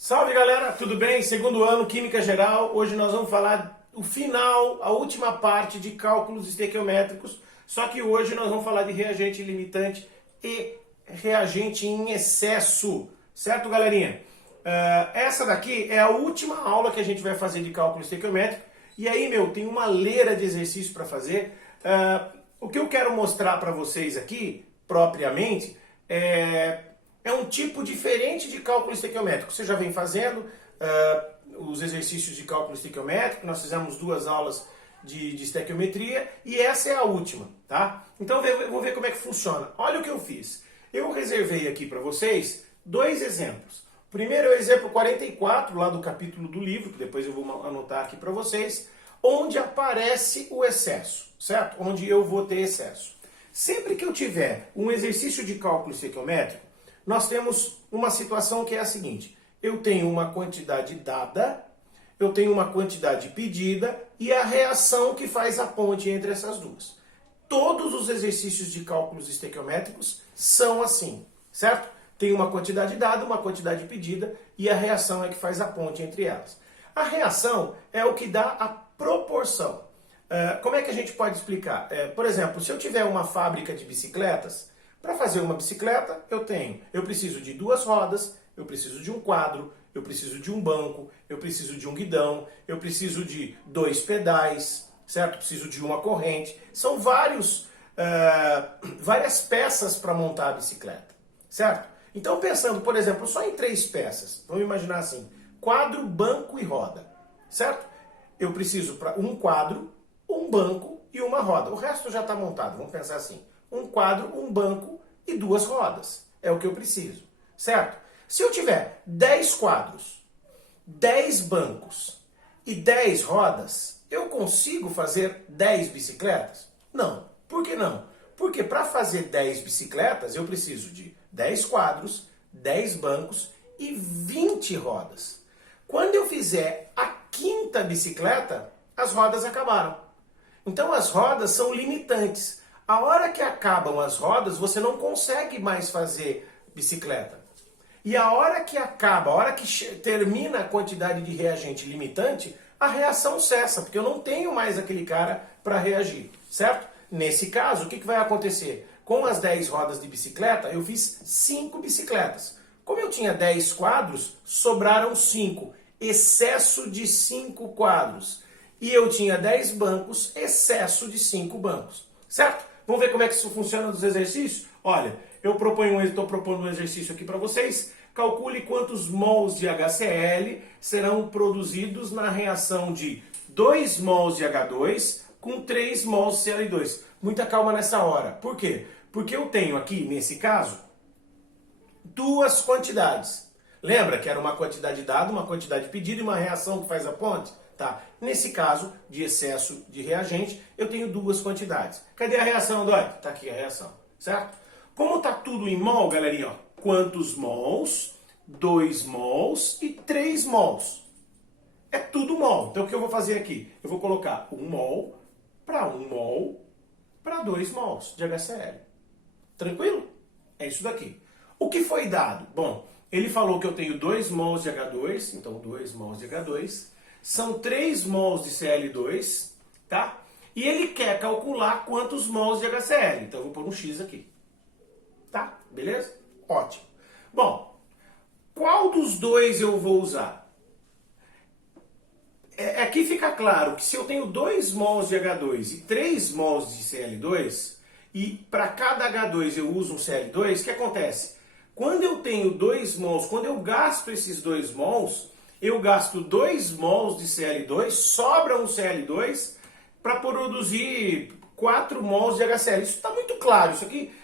Salve galera, tudo bem? Segundo ano, Química Geral. Hoje nós vamos falar o final, a última parte de cálculos estequiométricos. Só que hoje nós vamos falar de reagente limitante e reagente em excesso. Certo, galerinha? Essa daqui é a última aula que a gente vai fazer de cálculo estequiométrico. E aí, tem uma leira de exercícios para fazer. O que eu quero mostrar para vocês aqui, propriamente, é um tipo diferente de cálculo estequiométrico. Você já vem fazendo os exercícios de cálculo estequiométrico, nós fizemos 2 aulas de estequiometria e essa é a última, tá? Então eu vou ver como é que funciona. Olha o que eu fiz. Eu reservei aqui para vocês 2 exemplos. O primeiro é o exemplo 44, lá do capítulo do livro, que depois eu vou anotar aqui para vocês, onde aparece o excesso, certo? Onde eu vou ter excesso. Sempre que eu tiver um exercício de cálculo estequiométrico, nós temos uma situação que é a seguinte: eu tenho uma quantidade dada, eu tenho uma quantidade pedida e a reação que faz a ponte entre essas duas. Todos os exercícios de cálculos estequiométricos são assim, certo? Tem uma quantidade dada, uma quantidade pedida e a reação é que faz a ponte entre elas. A reação é o que dá a proporção. Como é que a gente pode explicar? Por exemplo, se eu tiver uma fábrica de bicicletas, para fazer uma bicicleta, eu preciso de 2 rodas, eu preciso de um quadro, eu preciso de um banco, eu preciso de um guidão, eu preciso de 2 pedais, certo? Preciso de uma corrente. São várias peças para montar a bicicleta, certo? Então, pensando, por exemplo, só em 3 peças, vamos imaginar assim: quadro, banco e roda, certo? Eu preciso para um quadro, um banco e uma roda. O resto já está montado, vamos pensar assim: um quadro, um banco e 2 rodas. É o que eu preciso, certo? Se eu tiver 10 quadros, 10 bancos e 10 rodas, eu consigo fazer 10 bicicletas? Não. Por que não? Porque para fazer 10 bicicletas, eu preciso de 10 quadros, 10 bancos e 20 rodas. Quando eu fizer a 5ª bicicleta, as rodas acabaram. Então as rodas são limitantes. A hora que acabam as rodas, você não consegue mais fazer bicicleta. E a hora que acaba, a hora que termina a quantidade de reagente limitante, a reação cessa, porque eu não tenho mais aquele cara para reagir, certo? Nesse caso, o que vai acontecer? Com as 10 rodas de bicicleta, eu fiz 5 bicicletas. Como eu tinha 10 quadros, sobraram 5. Excesso de 5 quadros. E eu tinha 10 bancos, excesso de 5 bancos, certo? Vamos ver como é que isso funciona nos exercícios? Olha, eu estou propondo um exercício aqui para vocês. Calcule quantos mols de HCl serão produzidos na reação de 2 mols de H2 com 3 mols de Cl2. Muita calma nessa hora. Por quê? Porque eu tenho aqui, nesse caso, 2 quantidades. Lembra que era uma quantidade dada, uma quantidade pedida e uma reação que faz a ponte? Tá. Nesse caso de excesso de reagente, eu tenho 2 quantidades. Cadê a reação, Dói? Tá aqui a reação, certo? Como tá tudo em mol, galerinha, ó, quantos mols? 2 mols e 3 mols. É tudo mol. Então o que eu vou fazer aqui? Eu vou colocar 1 mol para 1 mol para 2 mols de HCl. Tranquilo? É isso daqui. O que foi dado? Bom, ele falou que eu tenho 2 mols de H2, então 2 mols de H2. São 3 mols de Cl2, tá? E ele quer calcular quantos mols de HCl. Então eu vou pôr um X aqui. Tá? Beleza? Ótimo. Bom, qual dos 2 eu vou usar? Aqui fica claro que se eu tenho 2 mols de H2 e 3 mols de Cl2, e para cada H2 eu uso um Cl2, o que acontece? Quando eu tenho 2 mols, quando eu gasto esses 2 mols, eu gasto 2 mols de Cl2, sobra um Cl2 para produzir 4 mols de HCl. Isso está muito claro. Isso aqui,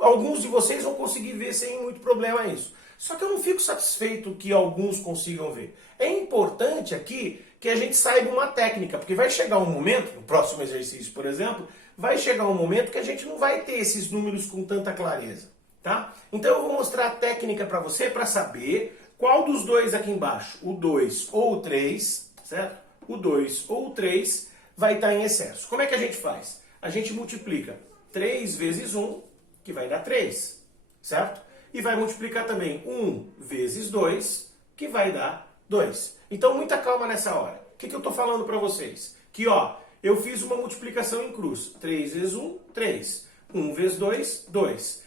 alguns de vocês vão conseguir ver sem muito problema isso. Só que eu não fico satisfeito que alguns consigam ver. É importante aqui que a gente saiba uma técnica, porque vai chegar um momento, no próximo exercício, por exemplo, vai chegar um momento que a gente não vai ter esses números com tanta clareza, tá? Então eu vou mostrar a técnica para você para saber qual dos 2 aqui embaixo, o 2 ou o 3, certo? O 2 ou o 3 vai estar em excesso. Como é que a gente faz? A gente multiplica 3 vezes 1, que vai dar 3, certo? E vai multiplicar também 1 vezes 2, que vai dar 2. Então, muita calma nessa hora. O que eu estou falando para vocês? Que, ó, eu fiz uma multiplicação em cruz. 3 vezes 1, 3. 1 vezes 2, 2.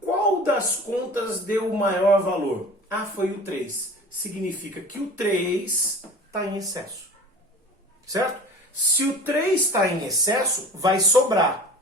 Qual das contas deu o maior valor? Ah, foi o 3. Significa que o 3 está em excesso. Certo? Se o 3 está em excesso, vai sobrar.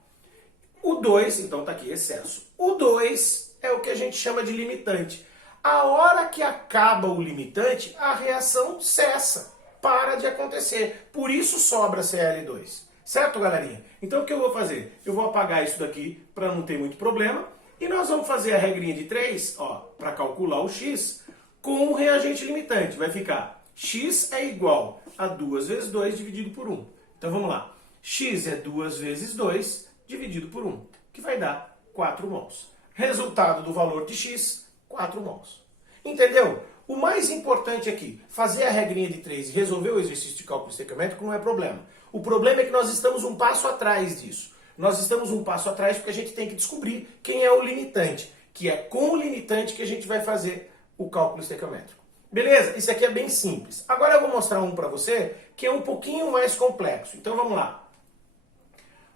O 2, então está aqui, excesso. O 2 é o que a gente chama de limitante. A hora que acaba o limitante, a reação cessa, para de acontecer. Por isso sobra Cl2. Certo, galerinha? Então o que eu vou fazer? Eu vou apagar isso daqui para não ter muito problema. E nós vamos fazer a regrinha de 3, ó, para calcular o x, com um reagente limitante. Vai ficar x é igual a 2 vezes 2 dividido por 1. Então vamos lá. X é 2 vezes 2 dividido por 1, que vai dar 4 mols. Resultado do valor de x, 4 mols. Entendeu? O mais importante aqui, fazer a regrinha de 3 e resolver o exercício de cálculo estequiométrico não é problema. O problema é que nós estamos um passo atrás disso. Nós estamos um passo atrás porque a gente tem que descobrir quem é o limitante, que é com o limitante que a gente vai fazer o cálculo estequiométrico. Beleza? Isso aqui é bem simples. Agora eu vou mostrar um para você que é um pouquinho mais complexo. Então vamos lá.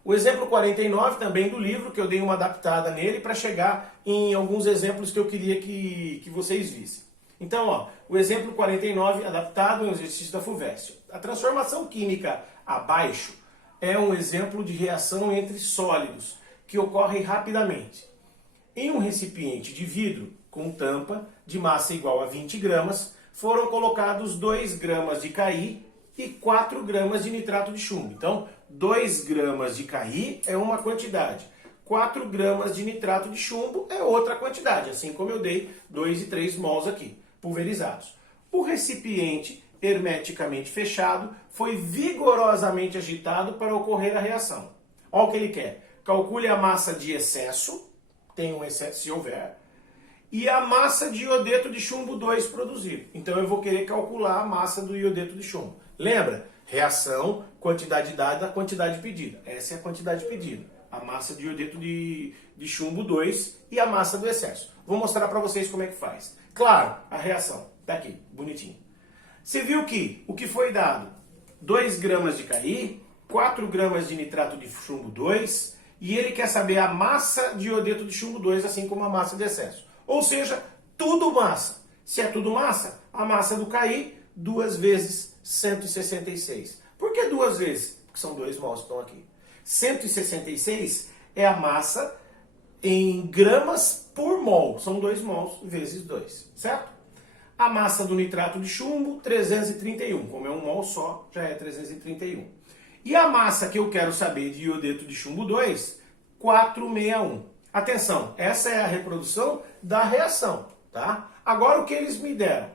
O exemplo 49 também do livro, que eu dei uma adaptada nele para chegar em alguns exemplos que eu queria que vocês vissem. Então, ó, o exemplo 49 adaptado em um exercício da FUVEST. A transformação química abaixo é um exemplo de reação entre sólidos, que ocorre rapidamente. Em um recipiente de vidro com tampa de massa igual a 20 gramas, foram colocados 2 gramas de Ki e 4 gramas de nitrato de chumbo. Então, 2 gramas de Ki é uma quantidade, 4 gramas de nitrato de chumbo é outra quantidade, assim como eu dei 2 e 3 mols aqui, pulverizados. O recipiente hermeticamente fechado foi vigorosamente agitado para ocorrer a reação. Olha o que ele quer. Calcule a massa de excesso, tem um excesso se houver, e a massa de iodeto de chumbo 2 produzido. Então eu vou querer calcular a massa do iodeto de chumbo. Lembra? Reação, quantidade dada, quantidade pedida. Essa é a quantidade pedida. A massa de iodeto de chumbo 2 e a massa do excesso. Vou mostrar para vocês como é que faz. Claro, a reação. Tá aqui, bonitinho. Você viu que o que foi dado? 2 gramas de Ki, 4 gramas de nitrato de chumbo 2, e ele quer saber a massa de iodeto de chumbo 2, assim como a massa de excesso. Ou seja, tudo massa. Se é tudo massa, a massa do Ki, 2 vezes 166. Por que 2 vezes? Porque são 2 mols que estão aqui. 166 é a massa em gramas por mol. São 2 mols vezes 2, certo? A massa do nitrato de chumbo, 331. Como é um mol só, já é 331. E a massa que eu quero saber de iodeto de chumbo 2, 461. Atenção, essa é a reprodução da reação, tá? Agora o que eles me deram?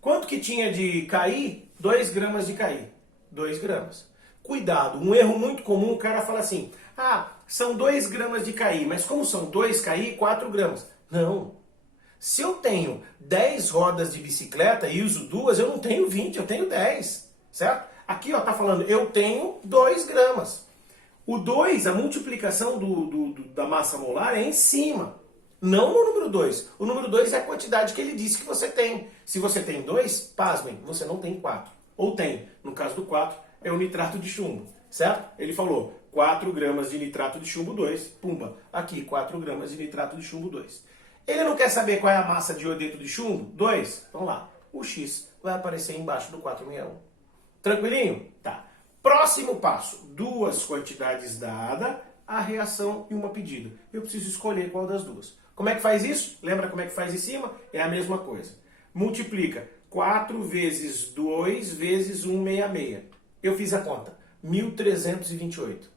Quanto que tinha de Ki? 2 gramas de Ki. 2 gramas. Cuidado, um erro muito comum, o cara fala assim, ah, são 2 gramas de Ki, mas como são 2 Ki, 4 gramas. Não. Se eu tenho 10 rodas de bicicleta e uso 2, eu não tenho 20, eu tenho 10, certo? Aqui, ó, tá falando, eu tenho 2 gramas. O 2, a multiplicação da massa molar é em cima, não no número 2. O número 2 é a quantidade que ele disse que você tem. Se você tem 2, pasmem, você não tem 4. Ou tem, no caso do 4, é o nitrato de chumbo, certo? Ele falou 4 gramas de nitrato de chumbo 2, pumba, aqui 4 gramas de nitrato de chumbo 2. Ele não quer saber qual é a massa de iodeto de chumbo? 2, vamos lá, o X vai aparecer embaixo do 461. Tranquilinho? Tá. Próximo passo, 2 quantidades dadas, a reação e uma pedida. Eu preciso escolher qual das duas. Como é que faz isso? Lembra como é que faz em cima? É a mesma coisa. Multiplica 4 vezes 2 vezes 166. Eu fiz a conta. 1.328.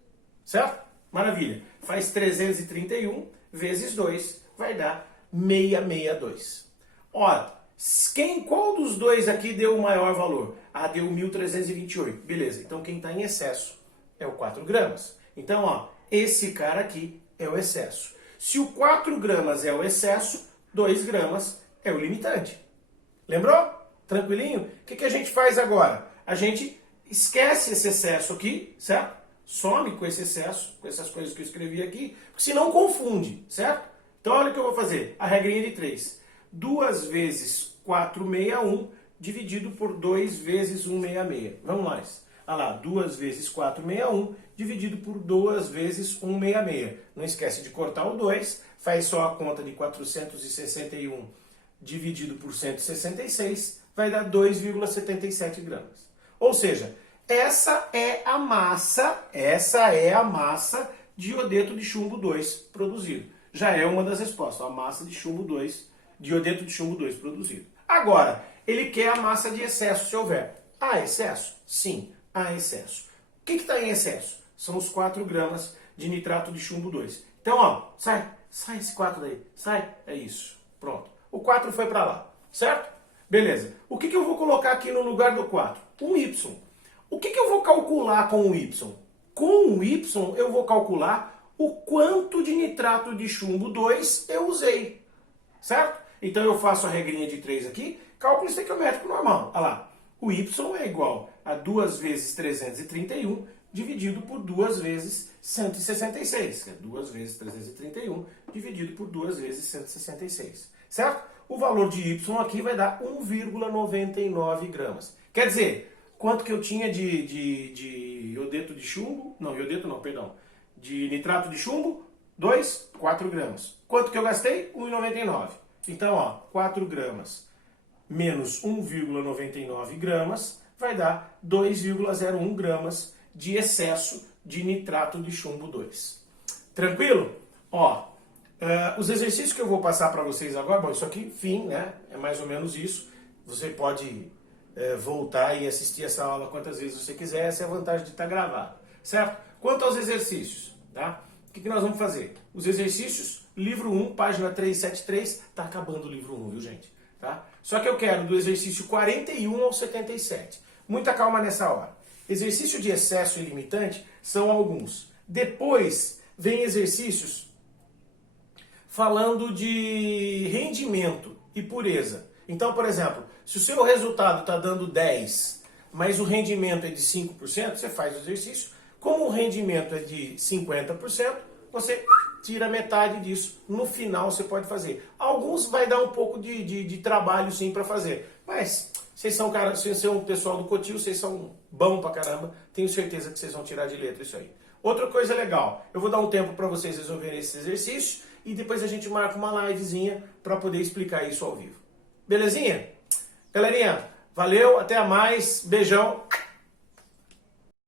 Certo? Maravilha. Faz 331 vezes 2, vai dar 662. Ora, qual dos dois aqui deu o maior valor? Ah, deu 1.328. Beleza, então quem está em excesso é o 4 gramas. Então, ó, esse cara aqui é o excesso. Se o 4 gramas é o excesso, 2 gramas é o limitante. Lembrou? Tranquilinho? O que a gente faz agora? A gente esquece esse excesso aqui, certo? Some com esse excesso, com essas coisas que eu escrevi aqui, porque senão confunde, certo? Então olha o que eu vou fazer. A regrinha de 3. 2 vezes 461 dividido por 2 vezes 166. Vamos lá. Olha lá, 2 vezes 461 dividido por 2 vezes 166. Não esquece de cortar o 2, faz só a conta de 461 dividido por 166, vai dar 2,77 gramas. Ou seja, essa é a massa de iodeto de chumbo 2 produzido. Já é uma das respostas, a massa de chumbo 2, de iodeto de chumbo 2 produzido. Agora, ele quer a massa de excesso se houver. Há excesso? Sim, há excesso. O que está em excesso? São os 4 gramas de nitrato de chumbo 2. Então, ó, sai esse 4 daí, sai, é isso, pronto. O 4 foi para lá, certo? Beleza. O que eu vou colocar aqui no lugar do 4? Um Y. O que eu vou calcular com o Y? Com o Y eu vou calcular o quanto de nitrato de chumbo 2 eu usei, certo? Então eu faço a regrinha de 3 aqui, cálculo estequiométrico normal. Olha lá, o Y é igual a 2 vezes 331 dividido por 2 vezes 166, que é 2 vezes 331 dividido por 2 vezes 166, certo? O valor de Y aqui vai dar 1,99 gramas. Quer dizer, quanto que eu tinha de iodeto de chumbo? Não, iodeto não, perdão. De nitrato de chumbo? 4 gramas. Quanto que eu gastei? 1,99. Então, ó, 4 gramas menos 1,99 gramas vai dar 2,01 gramas de excesso de nitrato de chumbo 2. Tranquilo? Ó, os exercícios que eu vou passar para vocês agora, bom, isso aqui, enfim, né, é mais ou menos isso. Você pode voltar e assistir essa aula quantas vezes você quiser, essa é a vantagem de estar gravado, certo? Quanto aos exercícios, tá? O que nós vamos fazer? Os exercícios, livro 1, página 373, tá acabando o livro 1, viu, gente? Tá? Só que eu quero do exercício 41 ao 77. Muita calma nessa hora. Exercício de excesso e limitante são alguns. Depois vem exercícios falando de rendimento e pureza. Então, por exemplo, se o seu resultado está dando 10, mas o rendimento é de 5%, você faz o exercício. Como o rendimento é de 50%, você tira metade disso. No final você pode fazer. Alguns vai dar um pouco de trabalho sim para fazer. Mas vocês são o pessoal do Cotil, vocês são bom pra caramba. Tenho certeza que vocês vão tirar de letra isso aí. Outra coisa legal, eu vou dar um tempo para vocês resolverem esses exercícios e depois a gente marca uma livezinha para poder explicar isso ao vivo. Belezinha? Galerinha, valeu, até mais, beijão.